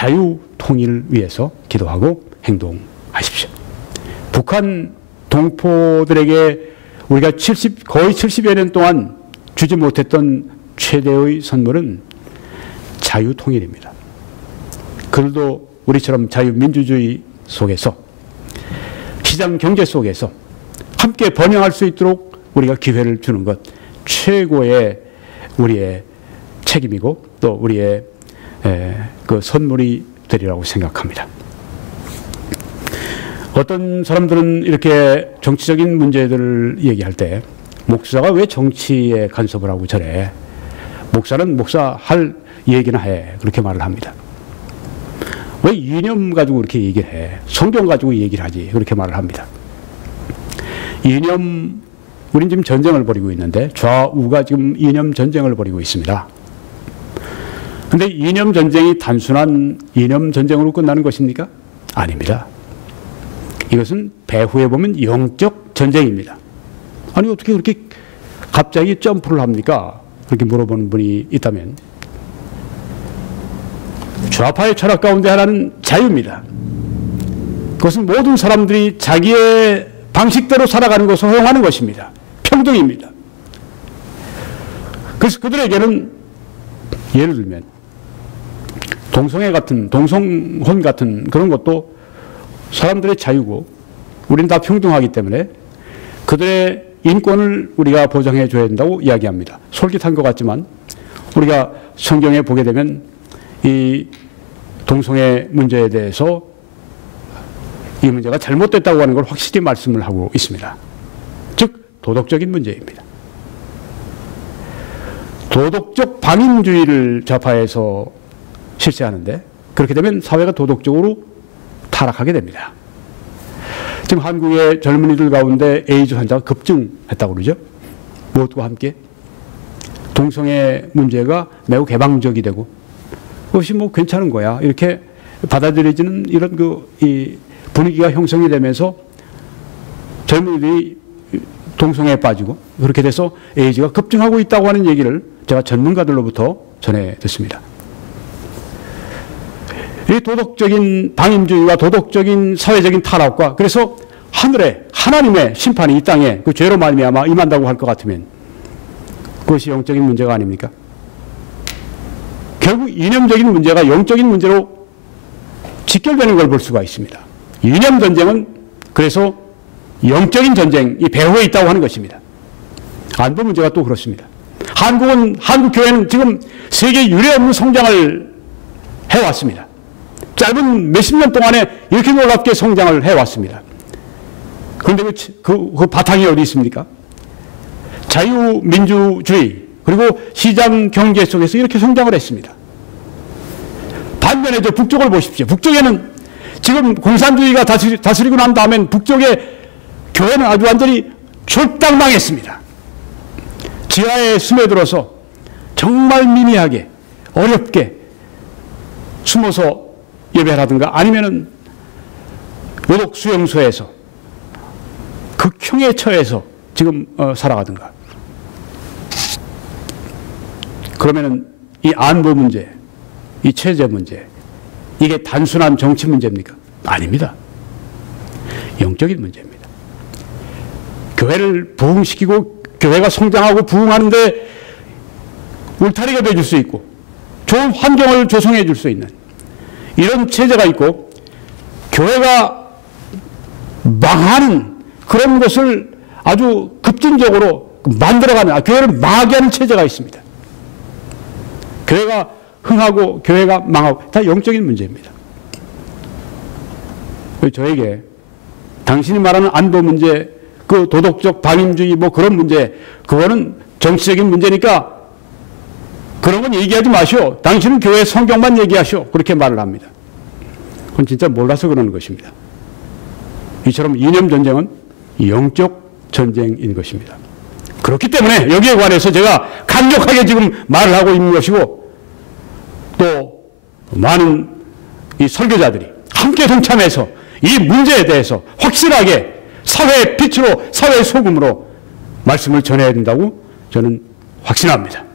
자유 통일을 위해서 기도하고 행동하십시오. 북한 동포들에게 우리가 거의 70여 년 동안 주지 못했던 최대의 선물은 자유 통일입니다. 그들도 우리처럼 자유민주주의 속에서 시장 경제 속에서 함께 번영할 수 있도록 우리가 기회를 주는 것 최고의 우리의 책임이고 또 우리의 그 선물이 되리라고 생각합니다. 어떤 사람들은 이렇게 정치적인 문제들을 얘기할 때 목사가 왜 정치에 간섭을 하고 저래? 목사는 목사 할 얘기나 해. 그렇게 말을 합니다. 왜 이념 가지고 그렇게 얘기를 해? 성경 가지고 얘기를 하지. 그렇게 말을 합니다. 이념, 우린 지금 전쟁을 벌이고 있는데 좌우가 지금 이념 전쟁을 벌이고 있습니다. 근데 이념 전쟁이 단순한 이념 전쟁으로 끝나는 것입니까? 아닙니다. 이것은 배후에 보면 영적 전쟁입니다. 아니 어떻게 그렇게 갑자기 점프를 합니까? 그렇게 물어보는 분이 있다면 좌파의 철학 가운데 하나는 자유입니다. 그것은 모든 사람들이 자기의 방식대로 살아가는 것을 허용하는 것입니다. 평등입니다. 그래서 그들에게는 예를 들면 동성애 같은 동성혼 같은 그런 것도 사람들의 자유고 우리는 다 평등하기 때문에 그들의 인권을 우리가 보장해 줘야 된다고 이야기합니다. 솔깃한 것 같지만 우리가 성경에 보게 되면 이 동성애 문제에 대해서 이 문제가 잘못됐다고 하는 걸 확실히 말씀을 하고 있습니다. 즉 도덕적인 문제입니다. 도덕적 방임주의를 좌파에서 실시하는데 그렇게 되면 사회가 도덕적으로 타락하게 됩니다. 지금 한국의 젊은이들 가운데 에이즈 환자가 급증했다고 그러죠. 무엇과 함께? 동성애 문제가 매우 개방적이 되고 그것이 뭐 괜찮은 거야. 이렇게 받아들여지는 이런 이 분위기가 형성이 되면서 젊은이들이 동성애에 빠지고 그렇게 돼서 에이즈가 급증하고 있다고 하는 얘기를 제가 전문가들로부터 전해 듣습니다. 이 도덕적인 방임주의와 도덕적인 사회적인 타락과 그래서 하늘에 하나님의 심판이 이 땅에 그 죄로 말미암아 임한다고 할 것 같으면 그것이 영적인 문제가 아닙니까? 결국 이념적인 문제가 영적인 문제로 직결되는 걸 볼 수가 있습니다. 이념 전쟁은 그래서 영적인 전쟁이 배후에 있다고 하는 것입니다. 안보 문제가 또 그렇습니다. 한국 교회는 지금 세계 유례없는 성장을 해왔습니다. 짧은 몇십 년 동안에 이렇게 놀랍게 성장을 해왔습니다. 그런데 그 바탕이 어디 있습니까? 자유민주주의 그리고 시장 경제 속에서 이렇게 성장을 했습니다. 반면에 북쪽을 보십시오. 북쪽에는 지금 공산주의가 다스리고 난 다음엔 북쪽의 교회는 아주 완전히 졸당망했습니다. 지하에 스며들어서 정말 미미하게 어렵게 숨어서 예배라든가 아니면은 외국 수용소에서 극형에 처해서 지금 살아가든가. 그러면은 이 안보 문제, 이 체제 문제, 이게 단순한 정치 문제입니까? 아닙니다. 영적인 문제입니다. 교회를 부흥시키고 교회가 성장하고 부흥하는데 울타리가 되어줄 수 있고 좋은 환경을 조성해 줄 수 있는 이런 체제가 있고 교회가 망하는 그런 것을 아주 급진적으로 만들어가는 교회를 망하게 하는 체제가 있습니다. 교회가 흥하고 교회가 망하고 다 영적인 문제입니다. 저에게 당신이 말하는 안보 문제 그 도덕적 방임주의 뭐 그런 문제 그거는 정치적인 문제니까 그런 건 얘기하지 마시오. 당신은 교회 성경만 얘기하시오. 그렇게 말을 합니다. 그건 진짜 몰라서 그러는 것입니다. 이처럼 이념 전쟁은 영적 전쟁인 것입니다. 그렇기 때문에 여기에 관해서 제가 강력하게 지금 말을 하고 있는 것이고 또 많은 이 설교자들이 함께 동참해서 이 문제에 대해서 확실하게 사회의 빛으로 사회의 소금으로 말씀을 전해야 된다고 저는 확신합니다.